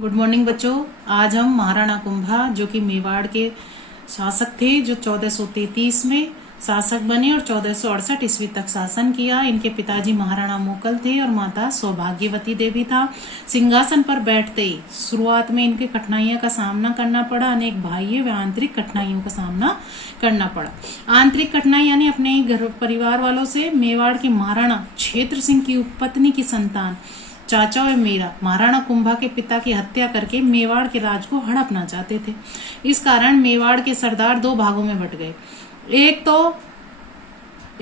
Good morning बच्चों। आज हम महाराणा कुंभा जो कि मेवाड़ के शासक थे, जो 1433 में शासक बने और 1468 ईस्वी तक शासन किया। इनके पिताजी महाराणा मोकल थे और माता सौभाग्यवती देवी था। सिंहासन पर बैठते ही शुरुआत में इनके कठिनाइयों का सामना करना पड़ा। अनेक बाह्य व आंतरिक कठिनाइयों का सामना करना पड़ा। आंतरिक कठिनाई यानी अपने घर परिवार वालों से। मेवाड़ के महाराणा क्षेत्र सिंह की उपपत्नी की संतान चाचा और मीरा महाराणा कुंभा के पिता की हत्या करके मेवाड़ के राज को हड़पना चाहते थे। इस कारण मेवाड़ के सरदार दो भागों में बट गए।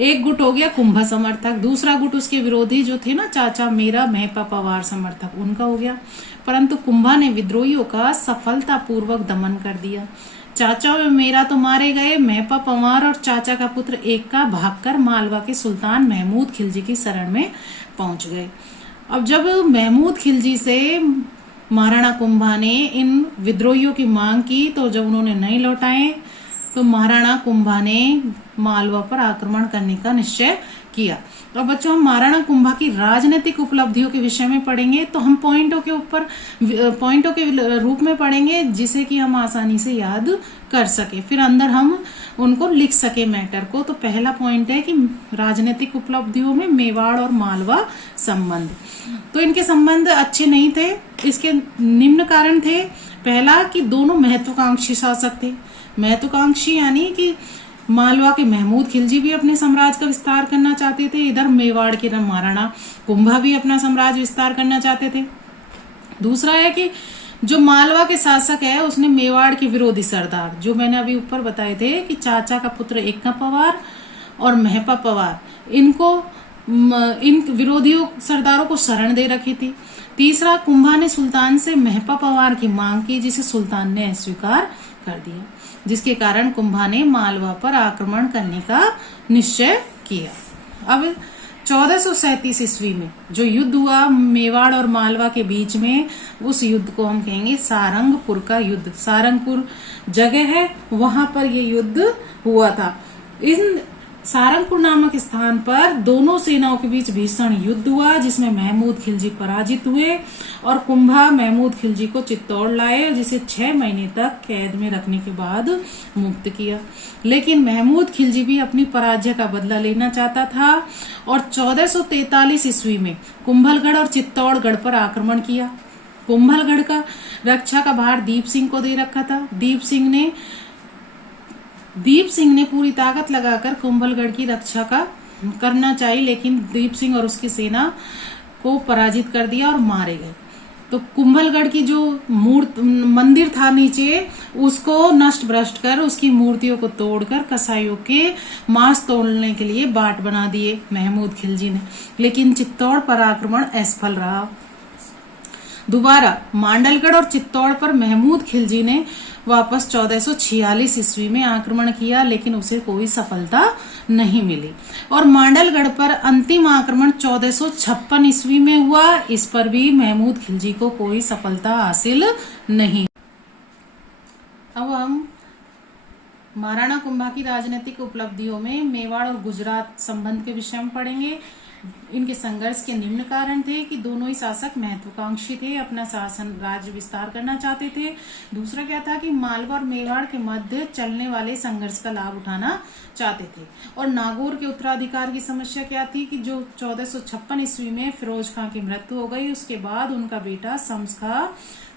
एक गुट हो गया कुंभा समर्थक, दूसरा गुट उसके विरोधी जो थे ना चाचा मीरा महपा पवार समर्थक, उनका हो गया। परंतु कुंभा ने विद्रोहियों का सफलतापूर्वक दमन कर दिया। चाचा और मीरा तो मारे गए, महपा पवार और चाचा का पुत्र एक का भागकर मालवा के सुल्तान महमूद खिलजी की शरण में पहुंच गए। अब जब महमूद खिलजी से महाराणा कुंभा ने इन विद्रोहियों की मांग की, तो जब उन्होंने नहीं लौटाए तो महाराणा कुंभा ने मालवा पर आक्रमण करने का निश्चय किया। तो बच्चों, हम महाराणा कुंभा की राजनीतिक उपलब्धियों के विषय में पढ़ेंगे, तो हम पॉइंटों के रूप में पढ़ेंगे जिसे कि हम आसानी से याद कर सके, फिर अंदर हम उनको लिख सके मैटर को। तो पहला पॉइंट है कि राजनीतिक उपलब्धियों में मेवाड़ और मालवा संबंध। तो इनके संबंध अच्छे नहीं थे। इसके निम्न कारण थे। पहला कि दोनों महत्वाकांक्षी शासक थे। महत्वाकांक्षी यानी कि मालवा के महमूद खिलजी भी अपने साम्राज्य का विस्तार करना चाहते थे, इधर मेवाड़ के महाराणा कुंभा भी अपना साम्राज्य विस्तार करना चाहते थे। दूसरा है कि जो मालवा के शासक है उसने मेवाड़ के विरोधी सरदार, जो मैंने अभी ऊपर बताए थे कि चाचा का पुत्र एक्का पवार और महपा पवार, इन विरोधियों सरदारों को शरण दे रखी थी। तीसरा, कुंभा ने सुल्तान से महपा पवार की मांग की, जिसे सुल्तान ने अस्वीकार कर दिया, जिसके कारण कुंभा ने मालवा पर आक्रमण करने का निश्चय किया। अब 1437 ईस्वी में जो युद्ध हुआ मेवाड़ और मालवा के बीच में, उस युद्ध को हम कहेंगे सारंगपुर का युद्ध। सारंगपुर जगह है, वहां पर ये युद्ध हुआ था। इन सारंगपुर नामक स्थान पर दोनों सेनाओं के बीच भीषण युद्ध हुआ, जिसमें महमूद खिलजी पराजित हुए और कुंभा महमूद खिलजी को चित्तौड़ लाए, जिसे 6 महीने तक कैद में रखने के बाद मुक्त किया। लेकिन महमूद खिलजी भी अपनी पराजय का बदला लेना चाहता था और 1443 ईस्वी में कुंभलगढ़ और चित्तौड़गढ़ पर आक्रमण किया। कुंभलगढ़ का रक्षा का भार दीप सिंह को दे रखा था। दीप सिंह ने पूरी ताकत लगाकर कुंभलगढ़ की रक्षा करना चाहिए, लेकिन दीप सिंह और उसकी सेना को पराजित कर दिया और मारे गए। तो कुंभलगढ़ की जो मंदिर था नीचे, उसको नष्ट भ्रष्ट कर उसकी मूर्तियों को तोड़कर कसाईयों के मांस तोड़ने के लिए बाट बना दिए महमूद खिलजी ने। लेकिन चित्तौड़ पर आक्रमण असफल रहा। दोबारा मांडलगढ़ और चित्तौड़ पर महमूद खिलजी ने वापस 1446 ईस्वी में आक्रमण किया, लेकिन उसे कोई सफलता नहीं मिली। और मांडलगढ़ पर अंतिम आक्रमण 1456 ईस्वी में हुआ। इस पर भी महमूद खिलजी को कोई सफलता हासिल नहीं। अब हम महाराणा कुंभा की राजनीतिक उपलब्धियों में मेवाड़ और गुजरात संबंध के विषय में पढ़ेंगे। इनके संघर्ष के निम्न कारण थे कि दोनों ही शासक महत्वाकांक्षी थे, अपना शासन राज्य विस्तार करना चाहते थे। दूसरा क्या था कि मालवा और मेवाड़ के मध्य चलने वाले संघर्ष का लाभ उठाना चाहते थे। और नागौर के उत्तराधिकार की समस्या क्या थी कि जो 1456 ईस्वी में फिरोज खां की मृत्यु हो गई, उसके बाद उनका बेटा शम्स खां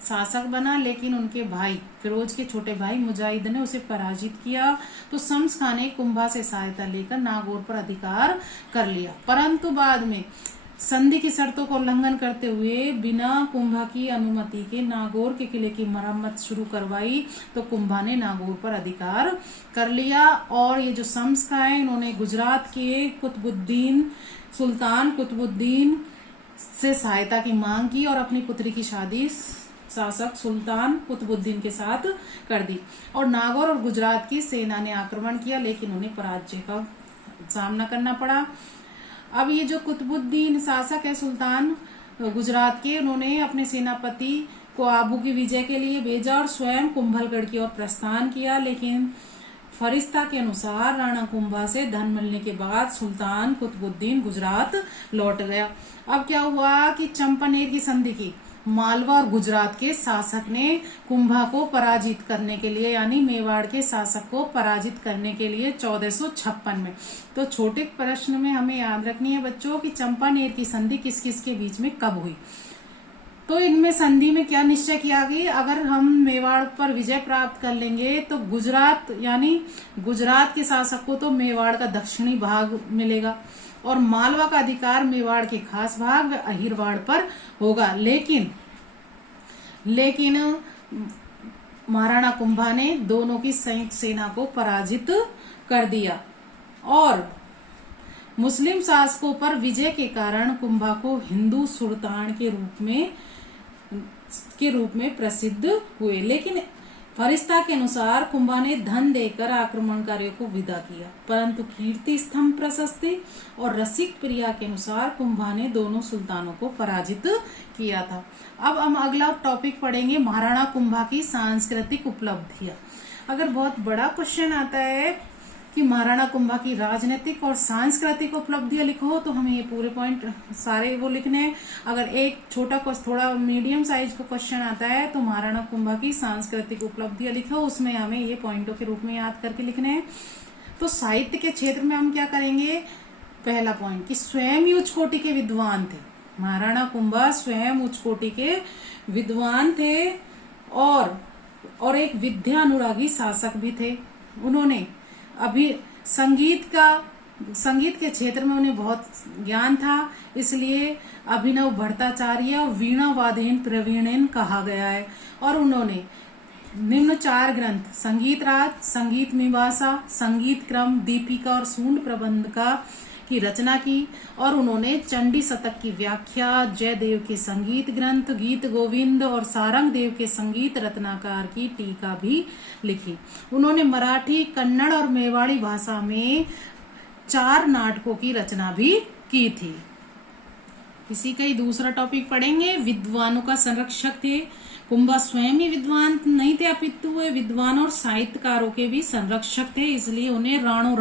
शासक बना, लेकिन उनके भाई फिरोज के छोटे भाई मुजाहिद ने उसे पराजित किया। तो शम्स खां ने कुंभा से सहायता लेकर नागौर पर अधिकार कर लिया, परंतु बाद में संधि की शर्तों को उल्लंघन करते हुए बिना कुंभा की अनुमति के नागौर के किले की मरम्मत शुरू करवाई। तो कुंभा ने नागौर पर अधिकार कर लिया। और ये जो शम्स खां है, इन्होंने गुजरात के सुल्तान कुतुबुद्दीन से सहायता की मांग की और अपनी पुत्री की शादी शासक सुल्तान कुतुबुद्दीन के साथ कर दी। और नागौर और गुजरात की सेना ने आक्रमण किया, लेकिन उन्हें पराजय का सामना करना पड़ा। अब ये जो कुतुबुद्दीन शासक है सुल्तान गुजरात के, उन्होंने अपने सेनापति को आबू की विजय के लिए भेजा और स्वयं कुंभलगढ़ की ओर प्रस्थान किया। लेकिन फरिश्ता के अनुसार राणा कुंभा से धन मिलने के बाद सुल्तान कुतुबुद्दीन गुजरात लौट गया। अब क्या हुआ कि चंपानेर की संधि की मालवा और गुजरात के शासक ने कुंभा को पराजित करने के लिए, यानी मेवाड़ के शासक को पराजित करने के लिए 1456 में। तो छोटे प्रश्न में हमें याद रखनी है बच्चों कि चंपानेर की संधि किस किस के बीच में कब हुई। तो इनमें संधि में क्या निश्चय किया गया, अगर हम मेवाड़ पर विजय प्राप्त कर लेंगे तो गुजरात यानी गुजरात के शासक को तो मेवाड़ का दक्षिणी भाग मिलेगा और मालवा का अधिकार मेवाड़ के खास भाग व अहिरवाड़ पर होगा। लेकिन महाराणा कुंभा ने दोनों की संयुक्त सेना को पराजित कर दिया और मुस्लिम शासकों पर विजय के कारण कुंभा को हिंदू सुल्तान के रूप में प्रसिद्ध हुए। लेकिन फरिश्ता के अनुसार कुंभा ने धन देकर आक्रमणकारियों को विदा किया, परंतु कीर्ति स्तंभ प्रशस्ति और रसिक प्रिया के अनुसार कुंभा ने दोनों सुल्तानों को पराजित किया था। अब हम अगला टॉपिक पढ़ेंगे महाराणा कुंभा की सांस्कृतिक उपलब्धियां। अगर बहुत बड़ा क्वेश्चन आता है कि महाराणा कुंभा की राजनीतिक और सांस्कृतिक उपलब्धियां लिखो तो हमें ये पूरे पॉइंट सारे वो लिखने हैं। अगर एक छोटा थोड़ा मीडियम साइज का क्वेश्चन आता है तो महाराणा कुंभा की सांस्कृतिक उपलब्धियां लिखो, उसमें हमें ये पॉइंटों के रूप में याद करके लिखने हैं। तो साहित्य के क्षेत्र में हम क्या करेंगे, पहला पॉइंट कि स्वयं ही उच्च कोटि के विद्वान थे। महाराणा कुंभा स्वयं उच्च कोटि के विद्वान थे और एक विद्या अनुरागी शासक भी थे। उन्होंने अभी संगीत के क्षेत्र में उन्हें बहुत ज्ञान था, इसलिए अभिनव भट्टाचार्य और वीणा वादन प्रवीणन कहा गया है। और उन्होंने निम्न 4 ग्रंथ संगीत राज, संगीत मीमांसा, संगीत क्रम, दीपिका और सूंड प्रबंधिका की रचना की और उन्होंने चंडी शतक की व्याख्या, जयदेव के संगीत ग्रंथ, गीत गोविंद और सारंग देव के संगीत रत्नाकर की टीका भी लिखी। उन्होंने मराठी, कन्नड़ और मेवाड़ी भाषा में 4 नाटकों की रचना भी की थी। इसी का ही दूसरा टॉपिक पढ़ेंगे, विद्वानों का संरक्षक थे। कुंभा स्वयं ही विद्वान नहीं थे अपितु वे विद्वान और साहित्यकारों के भी संरक्षक थे, इसलिए उन्हें राणो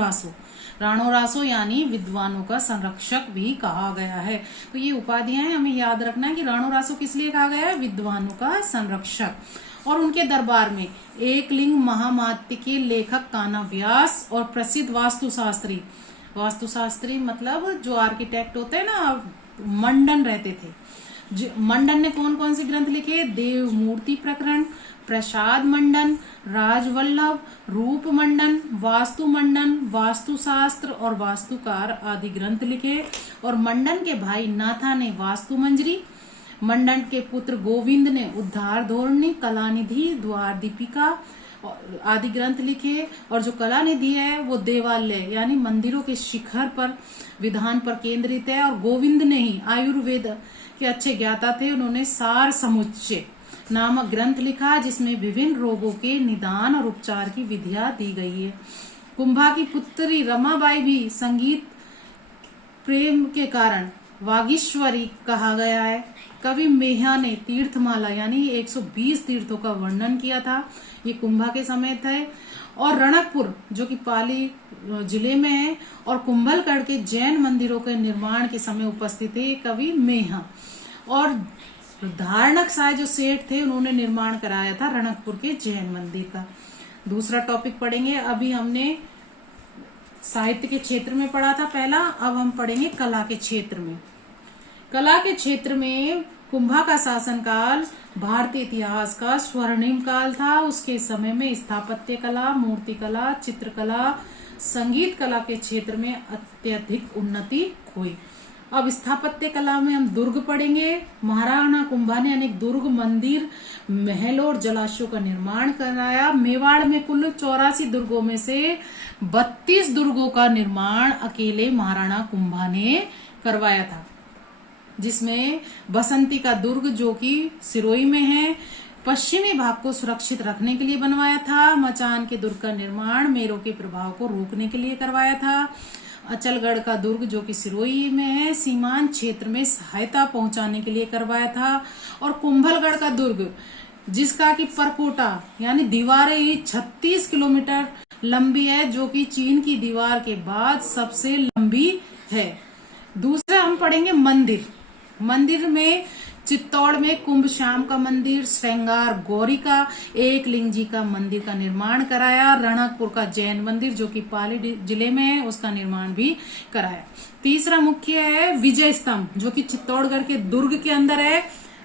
रासो यानी विद्वानों का संरक्षक भी कहा गया है। तो ये उपाधियां हैं, हमें याद रखना है कि राणो रासो किस लिए कहा गया है, विद्वानों का संरक्षक। और उनके दरबार में एकलिंग महामात्य के लेखक कान्हा व्यास और प्रसिद्ध वास्तुशास्त्री मतलब जो आर्किटेक्ट होते हैं ना, मंडन रहते थे। मंडन ने कौन कौन से ग्रंथ लिखे, देव मूर्ति प्रकरण, प्रसाद मंडन, राजवल्लभ, रूप मंडन, वास्तु मंडन, वास्तुशास्त्र और वास्तुकार आदि ग्रंथ लिखे। और मंडन के भाई नाथा ने वास्तु मंजरी, मंडन के पुत्र गोविंद ने उद्धार धोरणी, कलानिधि, द्वार दीपिका आदि ग्रंथ लिखे। और जो कलानिधि है वो देवालय यानी मंदिरों के शिखर पर विधान पर केंद्रित है। और गोविंद ने ही आयुर्वेद के अच्छे ज्ञाता थे, उन्होंने सार समुच्चय नामक ग्रंथ लिखा जिसमें विभिन्न रोगों के निदान और उपचार की विधियां दी गई है। कुंभा की पुत्री रमाबाई भी संगीत प्रेम के कारण वागीश्वरी कहा गया है। कवि मेहा ने तीर्थमाला यानी 120 तीर्थों का वर्णन किया था, ये कुंभा के समय थे। और रणकपुर जो कि पाली जिले में है और कुंभलगढ़ के जैन मंदिरों के निर्माण के समय उपस्थित थे कवि मेहा। और धारणक साय जो सेठ थे उन्होंने निर्माण कराया था रणकपुर के जैन मंदिर का। दूसरा टॉपिक पढ़ेंगे, अभी हमने साहित्य के क्षेत्र में पढ़ा था पहला, अब हम पढ़ेंगे कला के क्षेत्र में। कला के क्षेत्र में कुंभा का शासनकाल भारतीय इतिहास का स्वर्णिम काल था। उसके समय में स्थापत्य कला, मूर्ति कला, चित्रकला, संगीत कला के क्षेत्र में अत्यधिक उन्नति हुई। अब स्थापत्य कला में हम दुर्ग पढ़ेंगे। महाराणा कुंभा ने अनेक दुर्ग, मंदिर, महलों और जलाशयों का निर्माण कराया। मेवाड़ में कुल 84 दुर्गों में से 32 दुर्गों का निर्माण अकेले महाराणा कुंभा ने करवाया था, जिसमें बसंती का दुर्ग जो कि सिरोही में है पश्चिमी भाग को सुरक्षित रखने के लिए बनवाया था। मचान के दुर्ग का निर्माण मेरों के प्रभाव को रोकने के लिए करवाया था। अचलगढ़ का दुर्ग जो कि सिरोही में है सीमांत क्षेत्र में सहायता पहुंचाने के लिए करवाया था। और कुंभलगढ़ का दुर्ग जिसका कि परकोटा यानी दीवारें ही 36 किलोमीटर लंबी है, जो कि चीन की दीवार के बाद सबसे लंबी है। दूसरा हम पढ़ेंगे मंदिर। मंदिर में चित्तौड़ में कुंभ श्याम का मंदिर, श्रृंगार गौरी का एक लिंग जी का मंदिर का निर्माण कराया। रणकपुर का जैन मंदिर जो कि पाली जिले में है उसका निर्माण भी कराया। तीसरा मुख्य है विजय स्तंभ जो कि चित्तौड़गढ़ के दुर्ग के अंदर है।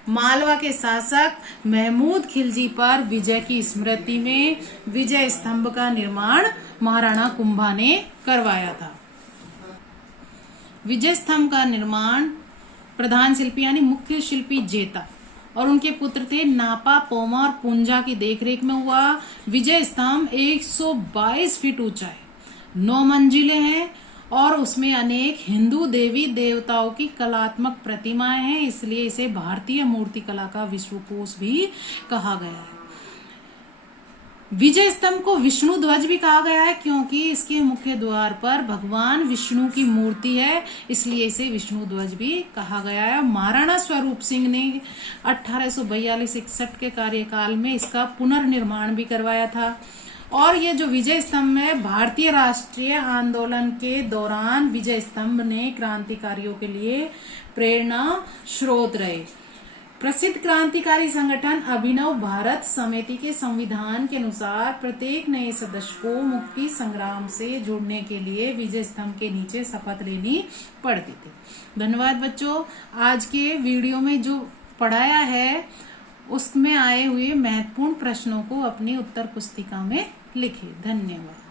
मालवा के शासक महमूद खिलजी पर विजय की स्मृति में विजय स्तंभ का निर्माण महाराणा कुंभा ने करवाया था। विजय स्तंभ का निर्माण प्रधान शिल्पी यानी मुख्य शिल्पी जेता और उनके पुत्र थे नापा, पोमा और पुंजा की देखरेख में हुआ। विजय स्तंभ 122 फीट ऊंचा है, 9 मंजिलें हैं और उसमें अनेक हिंदू देवी देवताओं की कलात्मक प्रतिमाएं हैं, इसलिए इसे भारतीय मूर्तिकला का विश्वकोश भी कहा गया है। विजय स्तंभ को विष्णु ध्वज भी कहा गया है क्योंकि इसके मुख्य द्वार पर भगवान विष्णु की मूर्ति है, इसलिए इसे विष्णु ध्वज भी कहा गया है। महाराणा स्वरूप सिंह ने 1842-61 के कार्यकाल में इसका पुनर्निर्माण भी करवाया था। और ये जो विजय स्तंभ है भारतीय राष्ट्रीय आंदोलन के दौरान विजय स्तंभ ने क्रांतिकारियों के लिए प्रेरणा स्रोत रहे। प्रसिद्ध क्रांतिकारी संगठन अभिनव भारत समिति के संविधान के अनुसार प्रत्येक नए सदस्य को मुक्ति संग्राम से जुड़ने के लिए विजय स्तंभ के नीचे शपथ लेनी पड़ती थी। धन्यवाद बच्चों। आज के वीडियो में जो पढ़ाया है उसमें आए हुए महत्वपूर्ण प्रश्नों को अपनी उत्तर पुस्तिका में लिखिए। धन्यवाद।